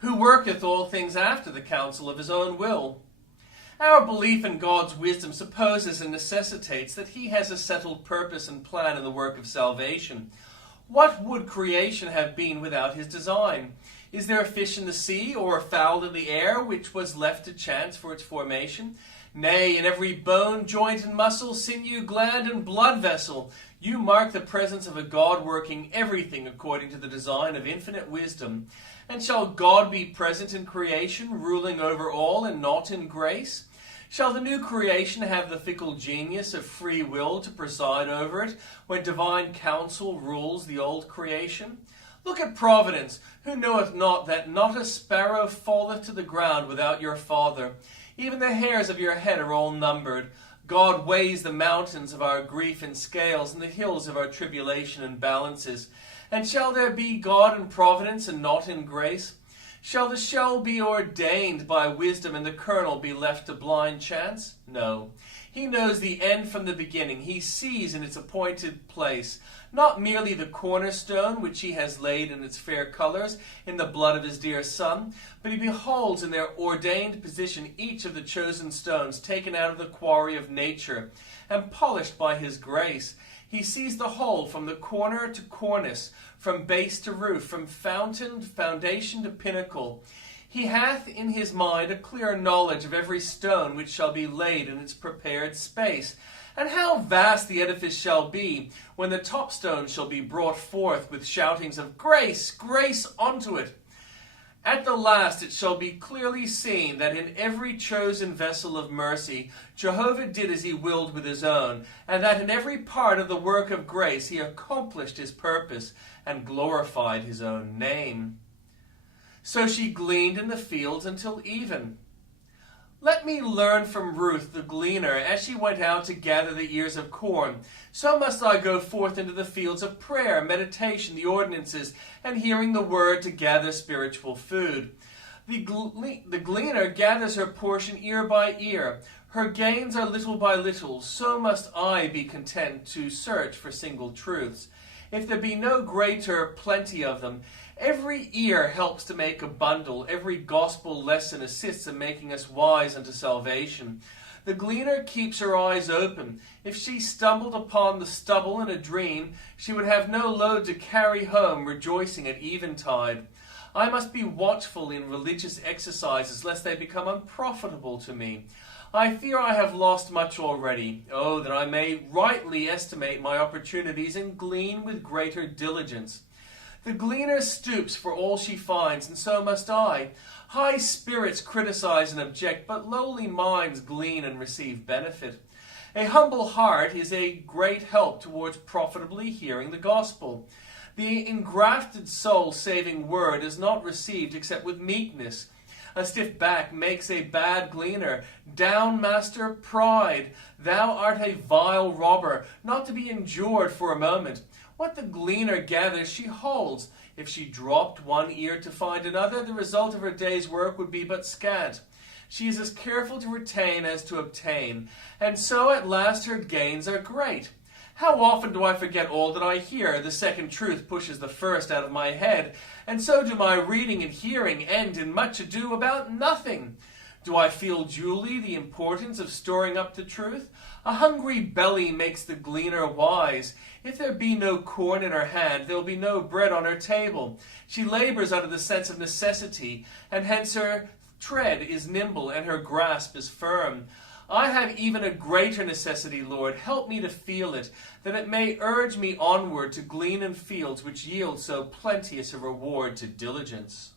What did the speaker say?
who worketh all things after the counsel of his own will. Our belief in God's wisdom supposes and necessitates that he has a settled purpose and plan in the work of salvation. What would creation have been without his design? Is there a fish in the sea, or a fowl in the air, which was left to chance for its formation? Nay, in every bone, joint, and muscle, sinew, gland, and blood vessel, you mark the presence of a God working everything according to the design of infinite wisdom. And shall God be present in creation, ruling over all and not in grace? Shall the new creation have the fickle genius of free will to preside over it, when divine counsel rules the old creation? Look at providence, who knoweth not that not a sparrow falleth to the ground without your Father. Even the hairs of your head are all numbered. God weighs the mountains of our grief in scales, and the hills of our tribulation in balances. And shall there be God in providence and not in grace? Shall the shell be ordained by wisdom and the kernel be left to blind chance? No. He knows the end from the beginning. He sees in its appointed place not merely the cornerstone which he has laid in its fair colors in the blood of his dear Son, but he beholds in their ordained position each of the chosen stones taken out of the quarry of nature and polished by his grace. He sees the whole from the corner to cornice, from base to roof, from foundation to pinnacle. He hath in his mind a clear knowledge of every stone which shall be laid in its prepared space, and how vast the edifice shall be when the top stone shall be brought forth with shoutings of grace, grace unto it. At the last it shall be clearly seen that in every chosen vessel of mercy Jehovah did as he willed with his own, and that in every part of the work of grace he accomplished his purpose and glorified his own name. So she gleaned in the fields until even. Let me learn from Ruth the gleaner, as she went out to gather the ears of corn. So must I go forth into the fields of prayer, meditation, the ordinances, and hearing the word to gather spiritual food. The gleaner gathers her portion ear by ear. Her gains are little by little. So must I be content to search for single truths. If there be no greater plenty of them, every ear helps to make a bundle. Every gospel lesson assists in making us wise unto salvation. The gleaner keeps her eyes open. If she stumbled upon the stubble in a dream, she would have no load to carry home, rejoicing at eventide. I must be watchful in religious exercises, lest they become unprofitable to me. I fear I have lost much already. Oh, that I may rightly estimate my opportunities and glean with greater diligence. The gleaner stoops for all she finds, and so must I. High spirits criticize and object, but lowly minds glean and receive benefit. A humble heart is a great help towards profitably hearing the gospel. The engrafted soul-saving word is not received except with meekness. A stiff back makes a bad gleaner. Down, master, pride. Thou art a vile robber, not to be endured for a moment. What the gleaner gathers she holds. If she dropped one ear to find another, the result of her day's work would be but scant. She is as careful to retain as to obtain, and so at last her gains are great. How often do I forget all that I hear? The second truth pushes the first out of my head, and so do my reading and hearing end in much ado about nothing. Do I feel duly the importance of storing up the truth? A hungry belly makes the gleaner wise. If there be no corn in her hand, there will be no bread on her table. She labors out of the sense of necessity, and hence her tread is nimble and her grasp is firm. I have even a greater necessity, Lord. Help me to feel it, that it may urge me onward to glean in fields which yield so plenteous a reward to diligence.